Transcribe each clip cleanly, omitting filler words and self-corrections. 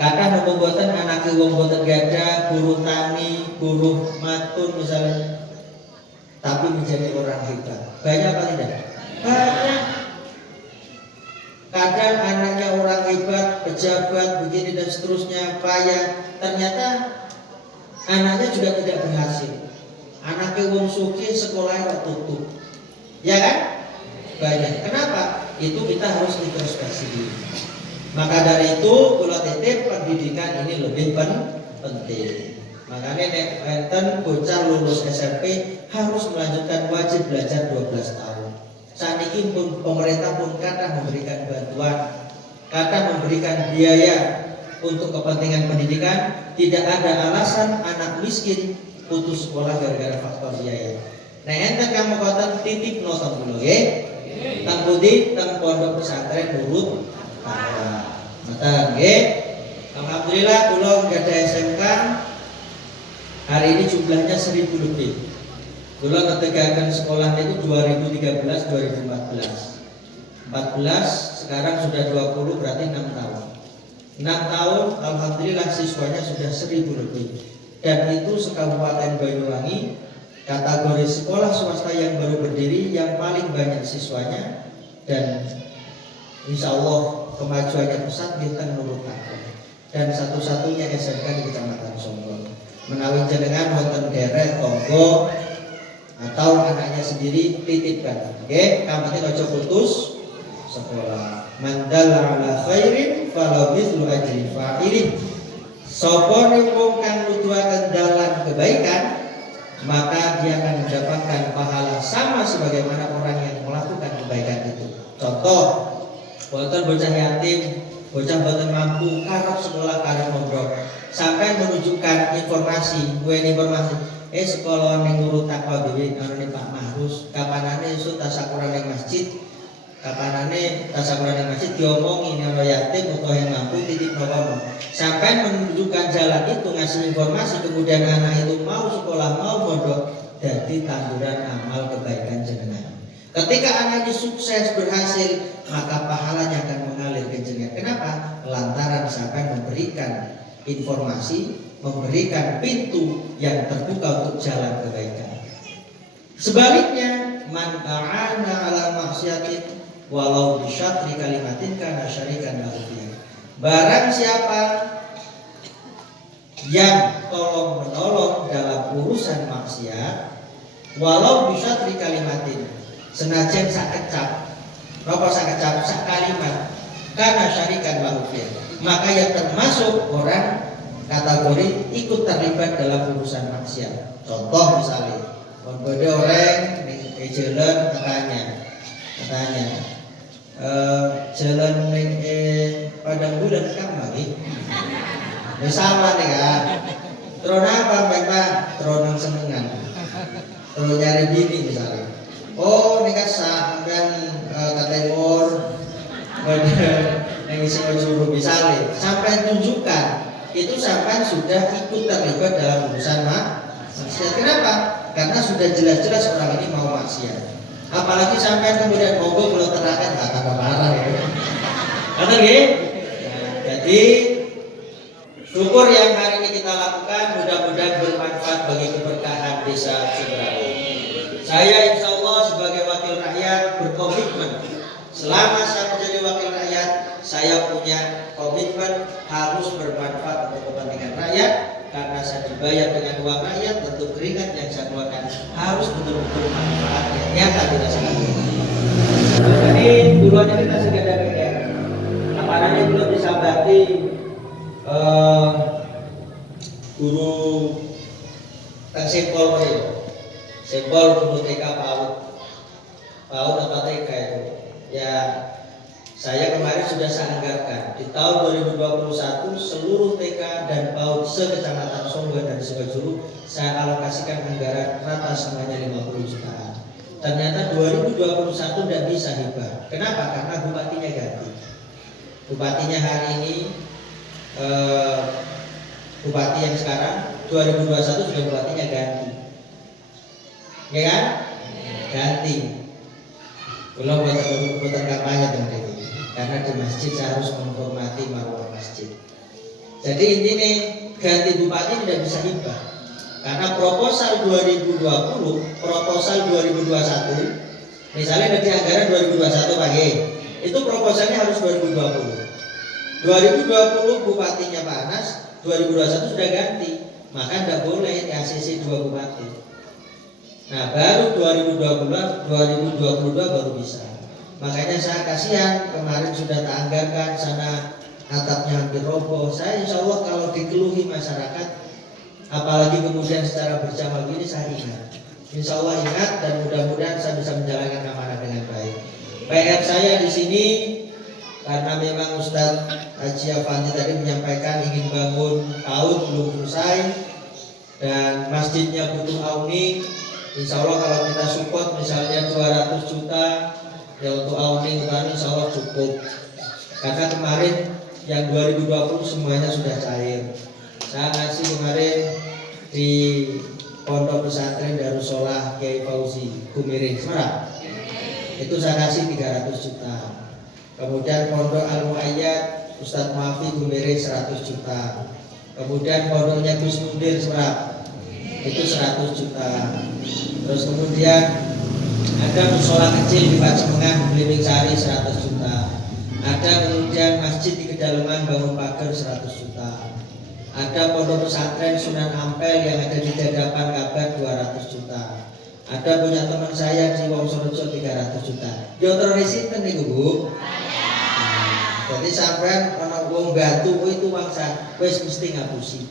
Kadang nopo boten anake wong boten gadah guru tani, guru matun misalnya, tapi menjadi orang hebat. Banyak apa tidak? Banyak. Kadang anaknya orang hebat, pejabat, begini dan seterusnya, kaya, ternyata anaknya juga tidak berhasil. Anaknya wong sugih sekolahnya tutup. Ya kan? Banyak. Kenapa? Itu kita harus introspeksi diri. Maka dari itu kula titip pendidikan ini lebih penting. Makanya nek enten bocah lulus SMP harus melanjutkan wajib belajar 12 tahun. Saniki pun pemerintah pun kadang memberikan bantuan, kadang memberikan biaya untuk kepentingan pendidikan. Tidak ada alasan anak miskin putus sekolah gara-gara faktor biaya. Nah enten kamu kota titip nonton dulu ya. Tang budi tang pondok pesantren Nurut Mata nggih. Alhamdulillah kula gadah SMK hari ini jumlahnya 1000 lebih. Kula ketegakan sekolah itu 2013 2014. 14 sekarang sudah 20 berarti 6 tahun. 6 tahun alhamdulillah siswanya sudah 1000 lebih. Dan itu sekabupaten Banyuwangi kategori sekolah swasta yang baru berdiri yang paling banyak siswanya, dan insya Allah kemajuannya pesat kita menurut aku. Dan satu-satunya SMK di Kecamatan Songgol. Menawi jenengan wonten derek tonggo atau anaknya sendiri titipkan. Oke, kamu ojo putus sekolah. Mandal ala khairin falau mithlu ajri fa'ilih. Sapa wong kang nuduhaken dalan kebaikan, maka dia akan mendapatkan pahala sama sebagaimana orang yang melakukan kebaikan itu. Contoh, wonten bocah yatim, bocah boten mampu, karep sekolah karep mondok, sampai menunjukkan informasi, sekolah ning Nurul Taqwa dhewe ana ning Pak Mahrus, kapanane esuk tasakuran ning masjid, kapanane tasakuran ning masjid diomongi ana yatim utawa yang mampu titip nopo. Sampai menunjukkan jalan itu, ngasih informasi, kemudian anak itu mau sekolah, mau mondok, jadi tanduran amal kebaikan jenengan. Ketika anak ini sukses berhasil, maka pahalanya akan mengalir ke jenengan. Kenapa? Lantaran sampai memberikan informasi, memberikan pintu yang terbuka untuk jalan kebaikan. Sebaliknya, man a'ana ala maksiatin walau bisyatri kalimatin kana syarikan lahu fiha. Barang siapa yang tolong menolong dalam urusan maksiat, walau bisyatri kalimatin, senajan sakecap, napa sakecap sak kalimat, kana syarikan lahu fiha, maka yang termasuk orang kategori ikut terlibat dalam urusan maksiat. Contoh misalnya, ada orang ning jalan katanya jalan ning Padang Bulan kan lagi. Sama nih kan. Terus apa Pak? Terus senengan. Terus nyari bini misalnya. Oh, ini kan sampean ke timur, yang isi juru misalnya. Sampai tunjukkan itu sampai sudah ikut terlibat dalam urusan maksiat. Kenapa? Karena sudah jelas-jelas orang ini mau maksiat. Apalagi sampai kemudian monggo belum terangkan kata marah ya. Karena jadi syukur yang hari ini kita lakukan mudah-mudahan bermanfaat bagi keberkahan desa Ciberawu. Saya insya Allah sebagai wakil rakyat berkomitmen selama saya menjadi wakil rakyat, saya punya komitmen harus bermanfaat untuk kepentingan rakyat. Karena saya dibayar dengan uang rakyat, tentu keringat yang saya keluarkan harus betul-betul manfaat yang nyata dirasakan. Jadi duluan kita sudah ada PR. Apalagi belum disabati guru sempol sempol guru TK PAUD atau TK itu. Ya, saya kemarin sudah saya anggarkan di tahun 2021 seluruh TK dan PAUD se-Kecamatan Songgol dan Sukajuru saya alokasikan anggaran rata semuanya 50 jutaan. Ternyata 2021 tidak bisa hibah. Kenapa? Karena bupatinya ganti. Bupatinya hari ini bupati yang sekarang 2021 sudah bupatinya ganti. Ya kan? Ganti. Belum buatan kampanye tadi. Karena di masjid saya harus menghormati marwah masjid. Jadi intinya ganti bupati tidak bisa hibah. Karena proposal 2020, proposal 2021, misalnya dari anggaran 2021 pakai, itu proposalnya harus 2020. 2020 bupatinya Pak Anas, 2021 sudah ganti, maka tidak boleh di ACC 2 bupati. Nah baru 2022 baru bisa. Makanya saya kasihan, kemarin sudah tak anggarkan, sana atapnya hampir roboh. Saya insya Allah kalau dikeluhi masyarakat, apalagi kemudian secara berjamaah ini, saya ingat. Insya Allah ingat, dan mudah-mudahan saya bisa menjalankan amanah dengan baik. PR saya di sini, karena memang Ustadz Haji Afandi tadi menyampaikan ingin bangun tahun belum selesai dan masjidnya butuh awning. Insya Allah kalau kita support misalnya 200 juta ya untuk awning kan insya Allah cukup. Karena kemarin yang 2020 semuanya sudah cair. Saya ngasih kemarin di Pondok Pesantren Darussolah Kiai Fauzi Gumiring Semarang, itu saya kasih 300 juta. Kemudian Pondok Al-Muayyad Ustadz Muafi Gumiring 100 juta. Kemudian pondoknya Gus Mundir Semarang, itu 100 juta. Terus kemudian ada musola kecil di Pacemengan Blimbing Sari 100 juta. Ada kemudian masjid di kedalaman bangun pagar 100 juta. Ada pondok pesantren Sunan Ampel yang ada di Dadapan Kabar 200 juta. Ada punya teman saya di Wongsorejo 300 juta. Diotoroni sinten niku, Bu? Jadi sampean ana wong bantu itu uang wis mesti ngapusi.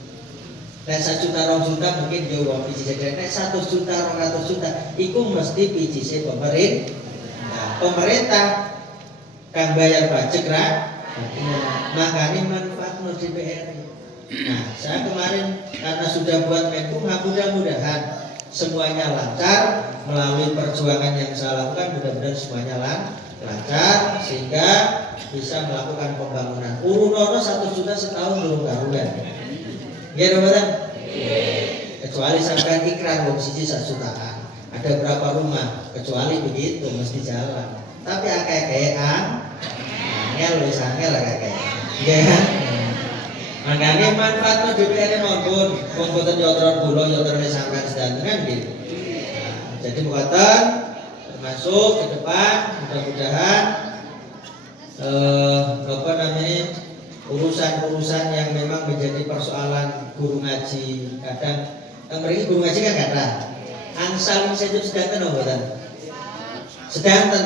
Nek 1 juta 2 juta mungkin yo wong biji jadi nek 100 juta 200 juta iku mesti bijise pemerintah. Nah, pemerintah kan bayar pajak ra? Makanya manfaatnya DPR. Nah, saya kemarin karena sudah buat Menkumham, mudah-mudahan semuanya lancar melalui perjuangan yang saya lakukan, mudah-mudahan semuanya lancar sehingga bisa melakukan pembangunan. Urunono 1 juta setahun belum karuan. Ya, Bapak. Kecuali sampai ikrar wong siji 1 jutaan. Ada berapa rumah? Kecuali begitu mesti jalan. Tapi akeh-akehan angel wis angel akeh. Nggih. Makanya manfaatnya DPR nonton, komputer yotron bulo, yotron sampai sedanten kan gitu. Nah, jadi buatan termasuk ke depan, mudah-mudahan urusan-urusan yang memang menjadi persoalan guru ngaji. Kadang mereka guru ngaji kan kata angsal saja sedanten atau buatan sedanten.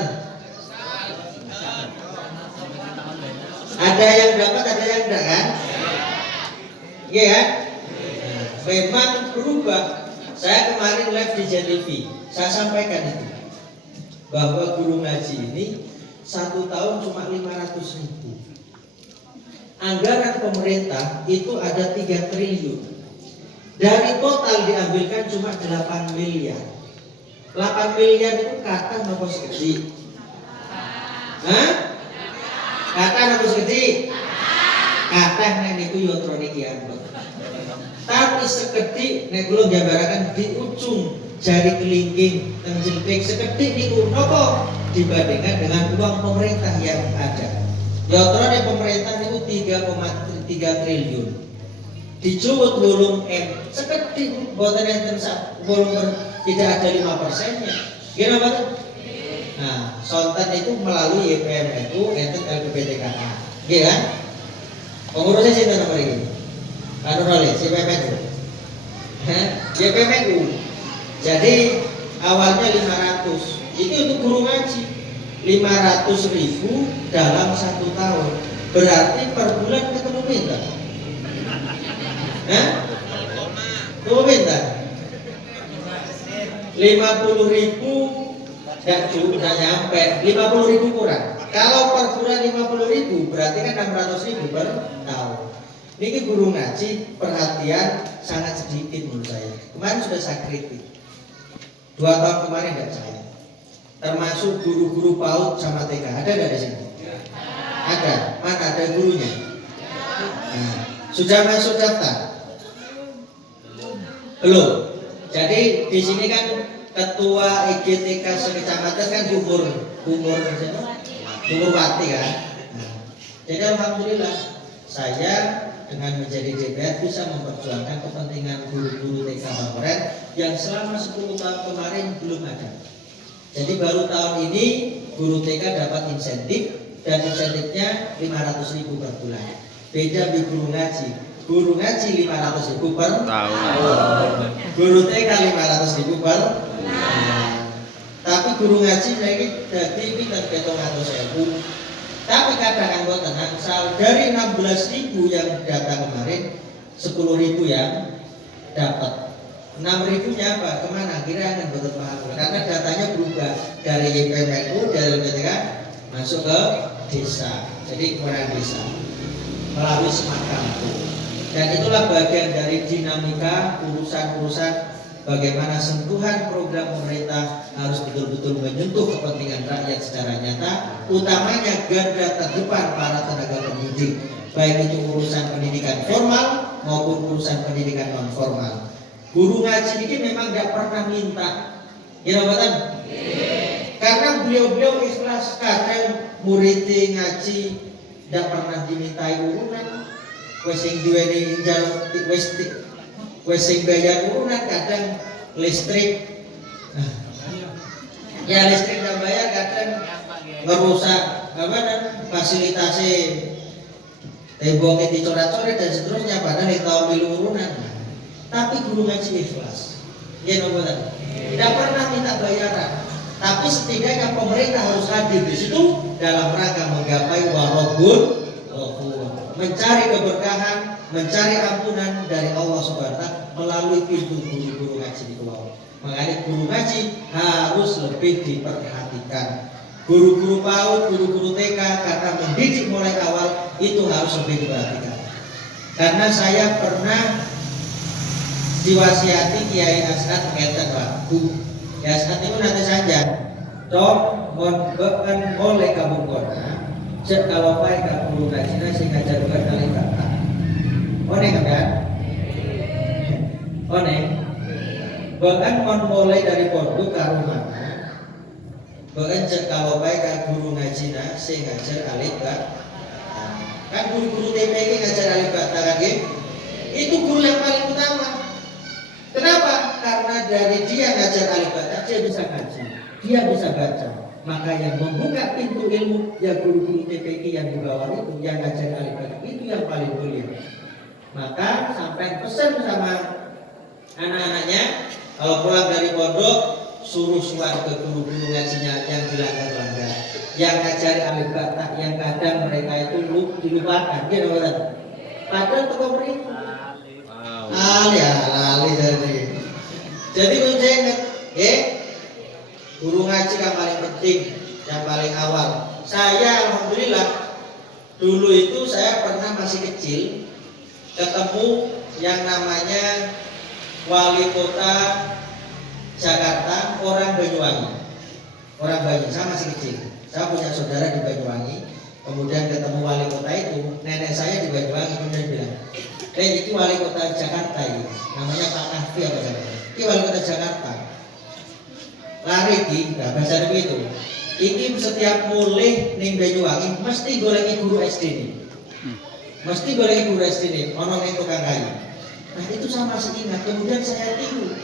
Ada yang dapat, ada yang enggak kan? Iya kan? Memang berubah. Saya kemarin live di JTV, saya sampaikan itu bahwa guru ngaji ini 1 tahun cuma 500.000. Anggaran pemerintah itu ada 3 triliun. Dari total diambilkan cuma 8 miliar. 8 miliar itu kata nopo segede. Hah? Kata nopo segede? Kata nek niku yotrone kiamut. Tapi sekedhik nek kula gambarkan di ujung jari kelingking teng jentik sekedhik niku napa dibandingkan dengan uang pemerintah yang ada. Yotrone pemerintah niku 3,3 triliun. Dicuwut 8 M sekedhik mboten enten sak tidak ada 5%-nya. Nggih napa? Nah, sonten itu melalui YPM itu enten LPPTKA. Nggih kan? Pengurusnya sinten nomor ini? Anu oleh si PPNU. PPNU. Jadi awalnya 500. Itu untuk guru ngaji. 500.000 dalam 1 tahun. Berarti per bulan ketemu pinter. Ketemu pinter. 50.000 tidak nyampe. 50.000 kurang. Kalau per bulan 50.000 berarti kan 600.000 per tahun. Ini guru ngaji perhatian sangat sedikit menurut saya. Kemarin sudah saya kritik. 2 tahun kemarin tidak saya. Termasuk guru-guru PAUD sama TK. Ada nggak di sini? Ada. Mana ada gurunya? Nah, sudah masuk daftar? Belum. Jadi di sini kan ketua IGTK sekecamatan kan Gubernur Wati kan. Nah, jadi alhamdulillah saya dengan menjadi DPR bisa memperjuangkan kepentingan guru-guru TK Bangkoren yang selama 10 tahun kemarin belum ada. Jadi baru tahun ini guru TK dapat insentif dan insentifnya 500.000 per bulan. Beda di guru ngaji. Guru ngaji 500.000 per tahun. Guru TK 500.000 per tahun. Tapi guru ngaji lagi jadi kita ketong 100.000. Tapi kadang buat tenang, dari 16.000 yang data kemarin, 10.000 yang dapat. 6.000-nya apa? Kemana? Kira akan betul paham. Karena datanya berubah dari YPMNU, dari LPTK masuk ke desa. Jadi kemudian desa melalui smart kampung. Dan itulah bagian dari dinamika urusan-urusan bagaimana sentuhan program pemerintah harus betul-betul menyentuh kepentingan rakyat secara nyata, utamanya garda terdepan para tenaga pendidik, baik itu urusan pendidikan formal maupun urusan pendidikan non formal. Guru ngaji ini memang tidak pernah minta, ya betul? Karena beliau-beliau ikhlas, kadang murid ngaji tidak pernah dimintai urunan, wesing duweni injal wesing bayar urunan, kadang listrik. Ya listrik dan bayar kadang ngerusak fasilitasnya, temboknya dicoret-coret dan seterusnya, padahal yang tahu milu urunan. Tapi guru ngaji ikhlas, ya nomor tidak pernah minta bayaran. Tapi setidaknya pemerintah harus hadir di situ dalam rangka menggapai warobun, mencari keberkahan, mencari ampunan dari Allah Subhanahu wa Ta'ala melalui pintu guru-guru ngaji di bawah. Makanya guru ngaji harus lebih diperhatikan. Guru-guru PAUD, guru-guru TK karena mendidik mulai awal itu harus lebih diperhatikan. Karena saya pernah diwasiati Kiai As'ad ngeten Pak. Kiai As'ad itu nanti saja. Dok, mohon oleh kamu kota. Cek kalau baik kamu ngaji sing ngajarkan kali kata. One kan? One. Bahkan mau mulai dari pondok ke rumah. Bahkan cek kalau baik guru ngaji sing ngajar alif ba. Kan guru-guru TPK ngajar alif ba kan? Itu guru yang paling utama. Kenapa? Karena dari dia ngajar alif ba dia bisa ngaji, dia bisa baca. Maka yang membuka pintu ilmu ya guru-guru TPK yang di bawah itu, yang ngajar alif ba itu yang paling mulia. Maka sampai pesan sama anak-anaknya, kalau pulang dari pondok suruh suan ke guru-guru ngajinya yang dilanggar-langgar, yang ngajari alif ba yang kadang mereka itu dilupakan, gitu kan? Padahal tokoh mereka. Jadi kunci ingat, guru ngaji yang paling penting, yang paling awal. Saya alhamdulillah dulu itu saya pernah masih kecil ketemu yang namanya wali kota Jakarta, orang Banyuwangi. Orang Banyuwangi, saya masih kecil. Saya punya saudara di Banyuwangi. Kemudian ketemu wali kota itu, nenek saya di Banyuwangi, kemudian bilang, itu wali kota Jakarta ini, namanya Pak Kahfi apa namanya? Ini wali kota Jakarta. Lari di, bahasa begitu. Ini setiap mulai ning Banyuwangi mesti goleki guru SD nih. Mesti goleki guru SD nih, ono ning tukang kayu. Nah itu saya masih ingat. Kemudian saya tiru.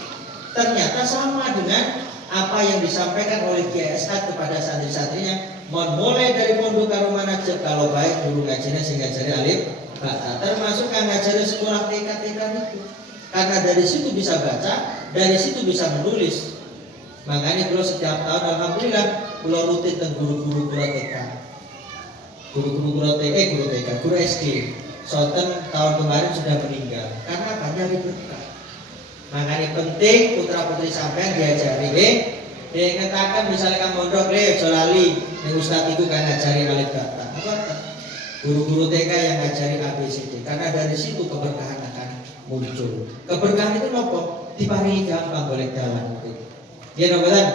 Ternyata sama dengan apa yang disampaikan oleh Kiai As'ad kepada santri-santrinya. Mulai dari pondok karo manajat kalau baik guru ngajinya sing ngajari alif baca, termasuk yang ngajari sekolah TK itu. Karena dari situ bisa baca, dari situ bisa menulis. Makanya kalau setiap tahun alhamdulillah kalau rutin dengan guru-guru TK. Guru TK, guru SD. Sonten tahun kemarin sudah meninggal karena banyak berkah. Makanya penting putra-putri sampean diajari dikatakan misalnya kamu mondok jolali nih ustadz itu kan ngajari alif bata apa guru-guru TK yang ngajari ABCD karena dari situ keberkahan akan muncul. Keberkahan itu nopo diparingi gampang boleh jalan dia nopolan.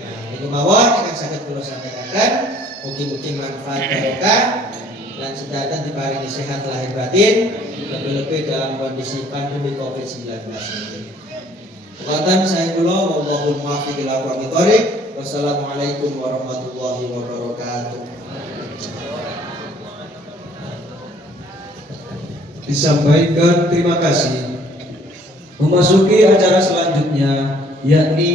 Nah itu mawon akan sangat kula sampaikan mungkin manfaat barokah dan sedatan diparingi sehat lahir batin lebih-lebih dalam kondisi pandemi COVID-19 ini. Watan saya dulu, wallahul muwaffiq ila aqwamit thoriq. Wassalamualaikum warahmatullahi wabarakatuh. disampaikan terima kasih. Memasuki acara selanjutnya yakni